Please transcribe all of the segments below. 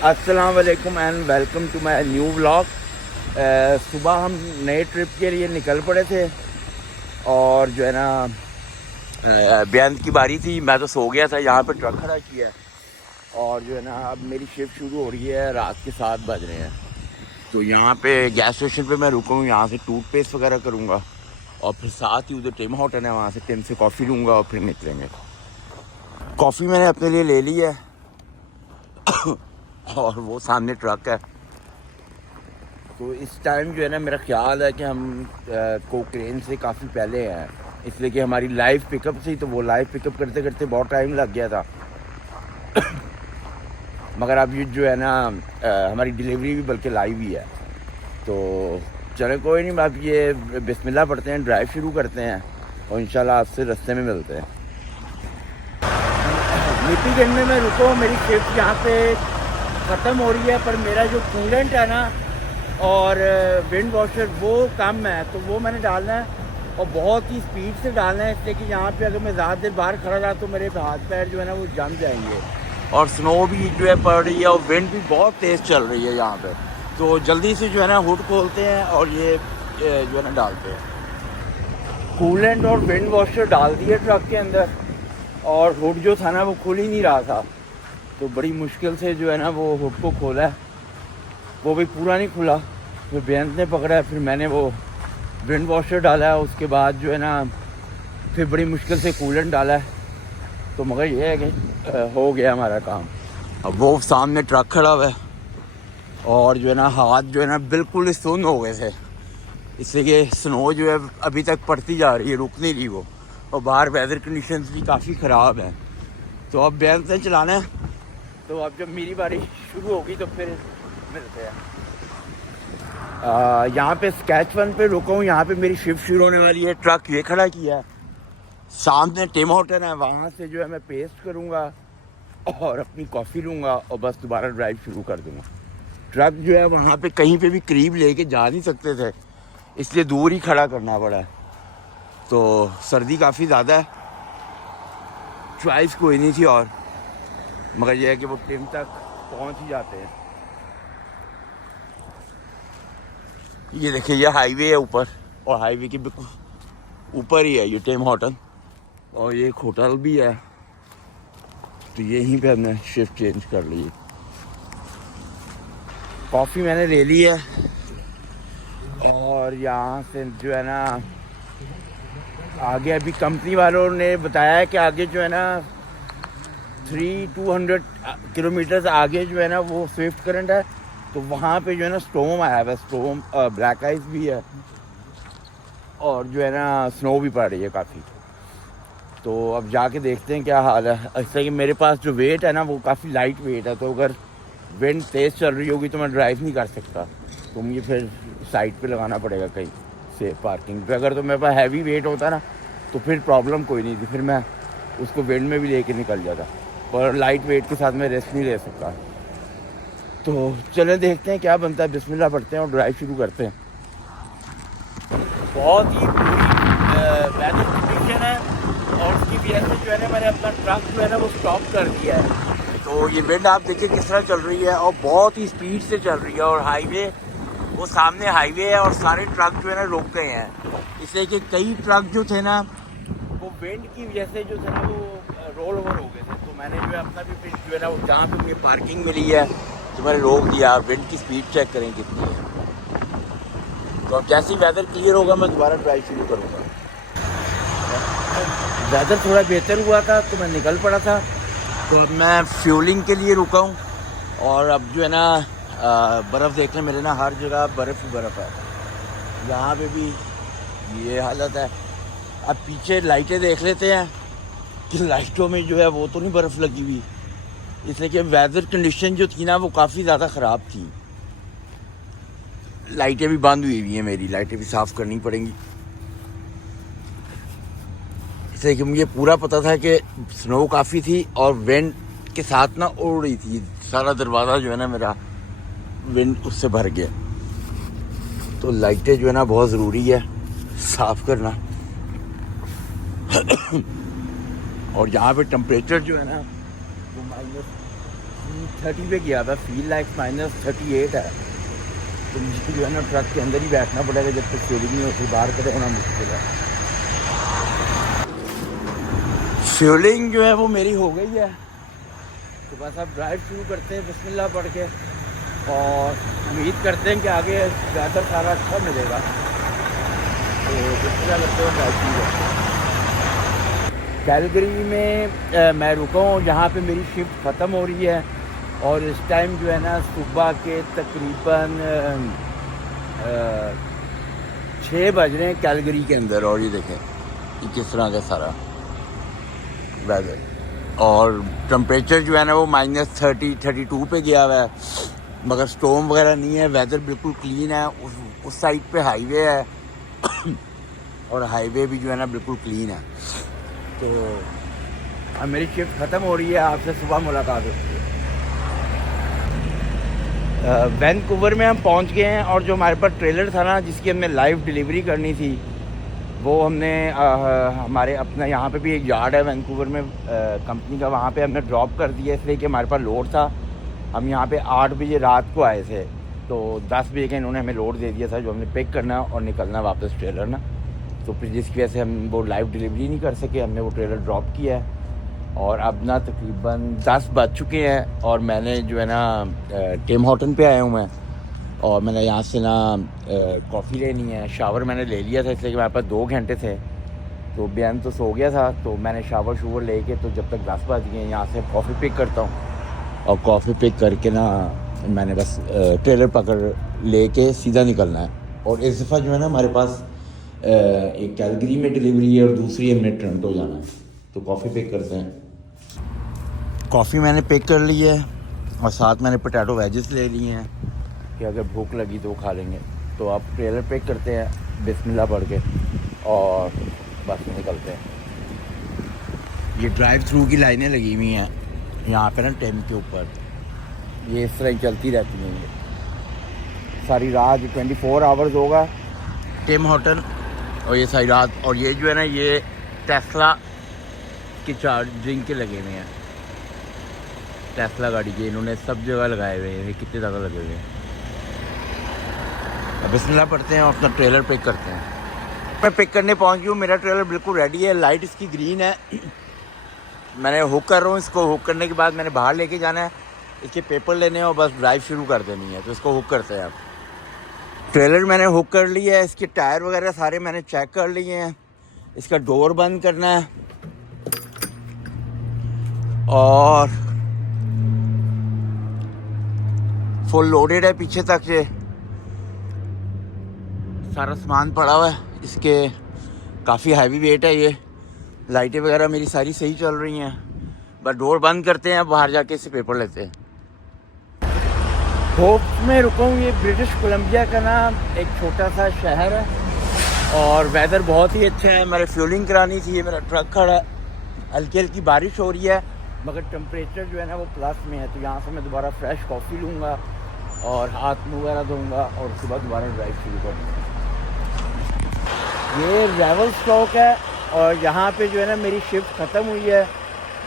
अस्सलाम वालेकुम and welcome to my new vlog. सुबह हम नए ट्रिप के लिए निकल पड़े थे और जो है ना बेअंत की बारी थी। मैं तो सो गया था, यहाँ पे ट्रक खड़ा किया है और जो है ना अब मेरी शिफ्ट शुरू हो रही है। रात के 7 बज रहे हैं तो यहाँ पे गैस स्टेशन पे मैं रुका हूँ। यहाँ से टूथपेस्ट वगैरह करूँगा और फिर साथ ही उधर टिम होटल है, वहाँ से टिम से कॉफ़ी लूँगा और फिर निकलेंगे। कॉफ़ी मैंने अपने लिए ले ली है और वो सामने ट्रक है। तो इस टाइम जो है ना मेरा ख्याल है कि हम कोक्रेन से काफ़ी पहले हैं, इसलिए कि हमारी लाइव पिकअप थी तो वो लाइव पिकअप करते करते बहुत टाइम लग गया था। मगर अब ये जो है ना हमारी डिलीवरी भी बल्कि लाइव ही है। तो चलो कोई नहीं, अब ये बिस्मिल्लाह पढ़ते हैं, ड्राइव शुरू करते हैं और इंशाल्लाह आपसे रास्ते में मिलते हैं। नीतीगंज में मैं रुका हूँ, मेरी शिफ्ट यहाँ पे ख़त्म हो रही है, पर मेरा जो कूलेंट है ना और विंड वॉशर वो कम है, तो वो मैंने डालना है और बहुत ही स्पीड से डालना है, इसलिए कि यहाँ पे अगर मैं ज़्यादा देर बाहर खड़ा रहा तो मेरे हाथ पैर जो है ना वो जम जाएंगे। और स्नो भी जो है पड़ रही है और विंड भी बहुत तेज़ चल रही है यहाँ पे। तो जल्दी से जो है ना हुड खोलते हैं और ये जो है ना डालते हैं। कूलेंट और विंड वॉशर डाल दिए ट्रक के अंदर और हुड जो था ना वो खुल ही नहीं रहा था, तो बड़ी मुश्किल से जो है ना वो हुड को खोला है, वो भी पूरा नहीं खुला। फिर बेअंत ने पकड़ा है, फिर मैंने वो विंड वॉशर डाला है, उसके बाद जो है ना फिर बड़ी मुश्किल से कूलेंट डाला है। तो मगर ये है कि हो गया हमारा काम। अब वो सामने ट्रक खड़ा हुआ है और जो है ना हाथ जो है ना बिल्कुल सुन्न हो गए थे, इसलिए कि स्नो जो है अभी तक पड़ती जा रही है, रुक नहीं रही वो, और बाहर वेदर कंडीशंस भी काफ़ी ख़राब हैं। तो अब बेअंत से चलाना है, तो अब जब मेरी बारी शुरू होगी तो फिर मिलते हैं। यहाँ पे स्केच वन पे रुका हूँ, यहाँ पे मेरी शिफ्ट शुरू होने वाली है। ट्रक ये खड़ा किया है, सामने टिम होटल है, वहाँ से जो है मैं पेस्ट करूँगा और अपनी कॉफ़ी लूँगा और बस दोबारा ड्राइव शुरू कर दूँगा। ट्रक जो है वहाँ पे कहीं पे भी करीब लेके जा नहीं सकते थे, इसलिए दूर ही खड़ा करना पड़ा है। तो सर्दी काफ़ी ज़्यादा है, चॉइस कोई नहीं थी और, मगर यह है कि वो टिम तक पहुँच ही जाते हैं। ये देखिए ये हाईवे है ऊपर, और हाईवे के बिल्कुल ऊपर ही है ये टिम होटल, और ये एक होटल भी है। तो यहीं पे हमने शिफ्ट चेंज कर ली। कॉफ़ी मैंने ले ली है और यहाँ से जो है ना आगे अभी कंपनी वालों ने बताया है कि आगे जो है ना 200 किलोमीटर्स आगे जो है ना वो स्विफ्ट करंट है, तो वहाँ पे जो है ना स्टॉर्म आया है, स्टॉर्म ब्लैक आइस भी है और जो है ना स्नो भी पड़ रही है काफ़ी। तो अब जाके देखते हैं क्या हाल है। ऐसा कि मेरे पास जो वेट है ना वो काफ़ी लाइट वेट है, तो अगर विंड तेज़ चल रही होगी तो मैं ड्राइव नहीं कर सकता, तो मुझे फिर साइड पे लगाना पड़ेगा कहीं से पार्किंग पे। अगर तो मेरे पास हैवी वेट होता ना तो फिर प्रॉब्लम कोई नहीं थी, फिर मैं उसको विंड में भी लेके निकल जाता, पर लाइट वेट के साथ मैं रिस्क नहीं ले सकता। तो चले देखते हैं क्या बनता है, बिस्मिल्लाह पढ़ते हैं और ड्राइव शुरू करते हैं। बहुत ही बुरी वेदर कंडीशन है और उसकी वजह से जो है ना मैंने अपना ट्रक जो है ना वो स्टॉप कर दिया है। तो ये विंड आप देखिए किस तरह चल रही है और बहुत ही स्पीड से चल रही है, और हाईवे वो सामने हाईवे है और सारे ट्रक जो है ना रुक गए हैं, इसलिए कि कई ट्रक जो थे ना वो विंड की वजह से जो थे ना वो रोल ओवर हो गए थे। तो मैंने जो है अपना भी विंड जो है ना वो जहाँ पे मुझे पार्किंग मिली है तो मैंने रोक दिया। विंड की स्पीड चेक करें कितनी है। तो अब जैसे ही वेदर क्लियर होगा मैं दोबारा ड्राइव शुरू करूँगा। वेदर थोड़ा बेहतर हुआ था तो मैं निकल पड़ा था, तो अब मैं फ्यूलिंग के लिए रुका हूँ और अब जो है ना बर्फ़ देख लें, मेरे ना हर जगह बर्फ़ ही बर्फ़ है। यहाँ पे भी ये हालत है। अब पीछे लाइटें देख लेते हैं कि लाइटों में जो है वो तो नहीं बर्फ़ लगी हुई, इसलिए कि वेदर कंडीशन जो थी ना वो काफ़ी ज़्यादा ख़राब थी। लाइटें भी बंद हुई हुई हैं, मेरी लाइटें भी साफ़ करनी पड़ेंगी, इसलिए कि मुझे पूरा पता था कि स्नो काफ़ी थी और विंड के साथ ना उड़ रही थी। सारा दरवाज़ा जो है ना मेरा विंड उससे भर गया, तो लाइटें जो है ना बहुत ज़रूरी है साफ़ करना। और यहाँ पे टेम्परेचर जो है ना वो 30 पे गया था, फील लाइक -38 है। तो मुझे जो है ना ट्रक के अंदर ही बैठना पड़ेगा जब तक फ्यूलिंग नहीं होती, बाहर खड़े होना मुश्किल है। फ्यूलिंग जो है वो मेरी हो गई है, तो बस अब ड्राइव शुरू करते हैं बिस्मिल्लाह पढ़ के, और उम्मीद करते हैं कि आगे वेदर सारा अच्छा मिलेगा। तो बिस्मिल्लाह करते हुए ड्राइव शुरू करते हैं। कैलगरी में मैं रुका हूँ जहाँ पे मेरी शिफ्ट ख़त्म हो रही है, और इस टाइम जो है ना सुबह के तकरीबन 6 बज रहे हैं कैलगरी के अंदर। और ये देखें ये किस तरह का सारा वेदर, और टेम्परेचर जो है ना वो -32 पे गया हुआ है, मगर स्टॉर्म वगैरह नहीं है। वेदर बिल्कुल क्लीन है। उस साइड पे हाईवे है और हाईवे भी जो है ना बिल्कुल क्लीन है। तो अब मेरी शिफ्ट ख़त्म हो रही है, आपसे सुबह मुलाकात होती है। वैनकूवर में हम पहुंच गए हैं, और जो हमारे पास ट्रेलर था ना जिसकी हमने लाइव डिलीवरी करनी थी, वो हमने हमारे अपना यहाँ पे भी एक यार्ड है वैनकूवर में कंपनी का, वहाँ पे हमने ड्रॉप कर दिया, इसलिए कि हमारे पास लोड था। हम यहाँ पे 8 बजे रात को आए थे, तो 10 बजे का इन्होंने हमें लोड दे दिया था जो हमने पिक करना और निकलना वापस ट्रेलर ना। तो फिर जिसकी वजह से हम वो लाइव डिलीवरी नहीं कर सके, हमने वो ट्रेलर ड्रॉप किया है। और अब ना तकरीबन 10 बज चुके हैं, और मैंने जो है ना टिम हॉर्टन पे आया हूँ मैं, और मैंने यहाँ से ना कॉफ़ी लेनी है। शावर मैंने ले लिया था इसलिए कि मेरे पास 2 घंटे थे, तो बयान तो सो गया था, तो मैंने शावर शूवर लेके, तो जब तक 10 बज गए यहाँ से कॉफ़ी पिक करता हूँ, और कॉफ़ी पिक करके ना मैंने बस ट्रेलर पकड़ लेके सीधा निकलना है। और इस दफ़ा जो है ना हमारे पास एक कैलगरी में डिलीवरी है और दूसरी हमने टोरंटो जाना है, तो कॉफ़ी पिक करते हैं। कॉफ़ी मैंने पिक कर ली है, और साथ मैंने पोटैटो वेजेस ले लिए हैं कि अगर भूख लगी तो खा लेंगे। तो आप ट्रेलर पिक करते हैं बिस्मिल्लाह पढ़ के, और बस निकलते हैं। ये ड्राइव थ्रू की लाइनें लगी हुई हैं यहाँ पे ना टेम के ऊपर, ये इस तरह ही चलती रहती हैं ये सारी रात। 24 आवर्स होगा टिम हॉर्टन, और ये सारी रात। और ये जो है ना ये टेस्ला की चार्जिंग के लगे हुए हैं, टेस्ला गाड़ी के इन्होंने सब जगह लगाए हुए हैं, कितने ज़्यादा लगे हुए हैं। अब बिस्मिल्लाह पढ़ते हैं और अपना ट्रेलर पिक करते हैं। मैं पिक करने पहुंच गई हूँ, मेरा ट्रेलर बिल्कुल रेडी है, लाइट इसकी ग्रीन है। मैंने हुक कर रहा हूँ इसको, हुक करने के बाद मैंने बाहर लेके जाना है, इसके पेपर लेने हैं और बस ड्राइव शुरू कर देनी है। तो इसको हुक करते हैं। अब ट्रेलर मैंने हुक कर लिया है, इसके टायर वगैरह सारे मैंने चेक कर लिए हैं। इसका डोर बंद करना है, और फुल लोडेड है पीछे तक, से सारा सामान पड़ा हुआ है इसके, काफ़ी हैवी वेट है ये। लाइटें वगैरह मेरी सारी सही चल रही हैं, बस डोर बंद करते हैं, बाहर जाके इससे पेपर लेते हैं। होप में रुका हूँ, ये ब्रिटिश कोलंबिया का ना एक छोटा सा शहर है, और वेदर बहुत ही अच्छा है। मेरे फ्यूलिंग करानी थी, मेरा ट्रक खड़ा है, हल्की हल्की बारिश हो रही है, मगर टेम्परेचर जो है ना वो प्लस में है। तो यहाँ से मैं दोबारा फ्रेश कॉफ़ी लूँगा और हाथ मुँह वगैरह धोऊँगा, और सुबह दोबारा ड्राइव शुरू करूँगा। ये रेवल स्टॉक है, और यहाँ पे जो है ना मेरी शिफ्ट ख़त्म हुई है,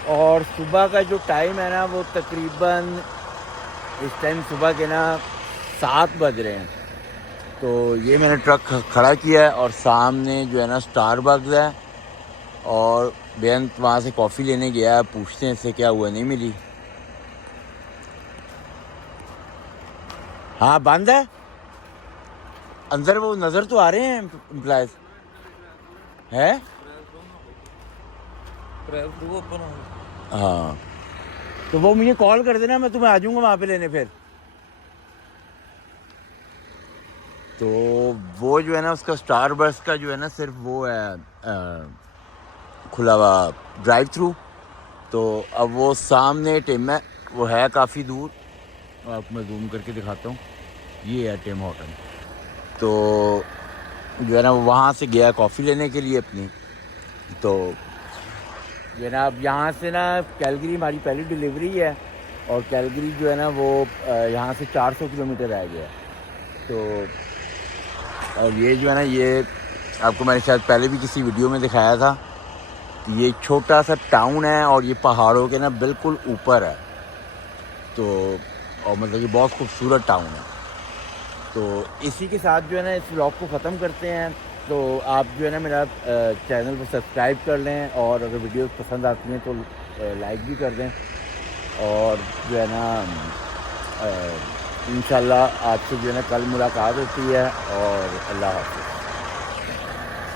और सुबह का जो टाइम है ना वो तकरीबन इस टाइम सुबह के ना 7 बज रहे हैं। तो ये मैंने ट्रक खड़ा किया है, और सामने जो है ना स्टारबक्स है, और बेअंत वहाँ से कॉफ़ी लेने गया है, पूछते हैं इससे क्या हुआ, नहीं मिली। हाँ बंद है, अंदर वो नज़र तो आ रहे हैं एम्प्लॉयज़ है। हाँ तो वो मुझे कॉल कर देना, मैं तुम्हें आ जाऊँगा वहाँ पे लेने फिर। तो वो जो है ना उसका स्टारबक्स का जो है ना सिर्फ वो है खुला हुआ ड्राइव थ्रू। तो अब वो सामने टिम है, वो है काफ़ी दूर, आपको मैं जूम करके दिखाता हूँ, ये है टिम हॉर्टन। तो जो है ना वहाँ से गया कॉफ़ी लेने के लिए अपनी। तो जो है ना अब यहाँ से ना कैलगरी हमारी पहली डिलीवरी है, और कैलगरी जो है ना वो यहाँ से 400 किलोमीटर रह गया। तो और ये जो है ना ये आपको मैंने शायद पहले भी किसी वीडियो में दिखाया था, ये छोटा सा टाउन है, और ये पहाड़ों के ना बिल्कुल ऊपर है। तो और मतलब कि बहुत खूबसूरत टाउन है। तो इसी के साथ जो है ना इस व्लॉग को ख़त्म करते हैं। तो आप जो है ना मेरा चैनल को सब्सक्राइब कर लें, और अगर वीडियोस पसंद आती हैं तो लाइक भी कर दें। और जो है ना इंशाल्लाह आपसे जो है ना कल मुलाकात होती है, और अल्लाह हाफ़िज़।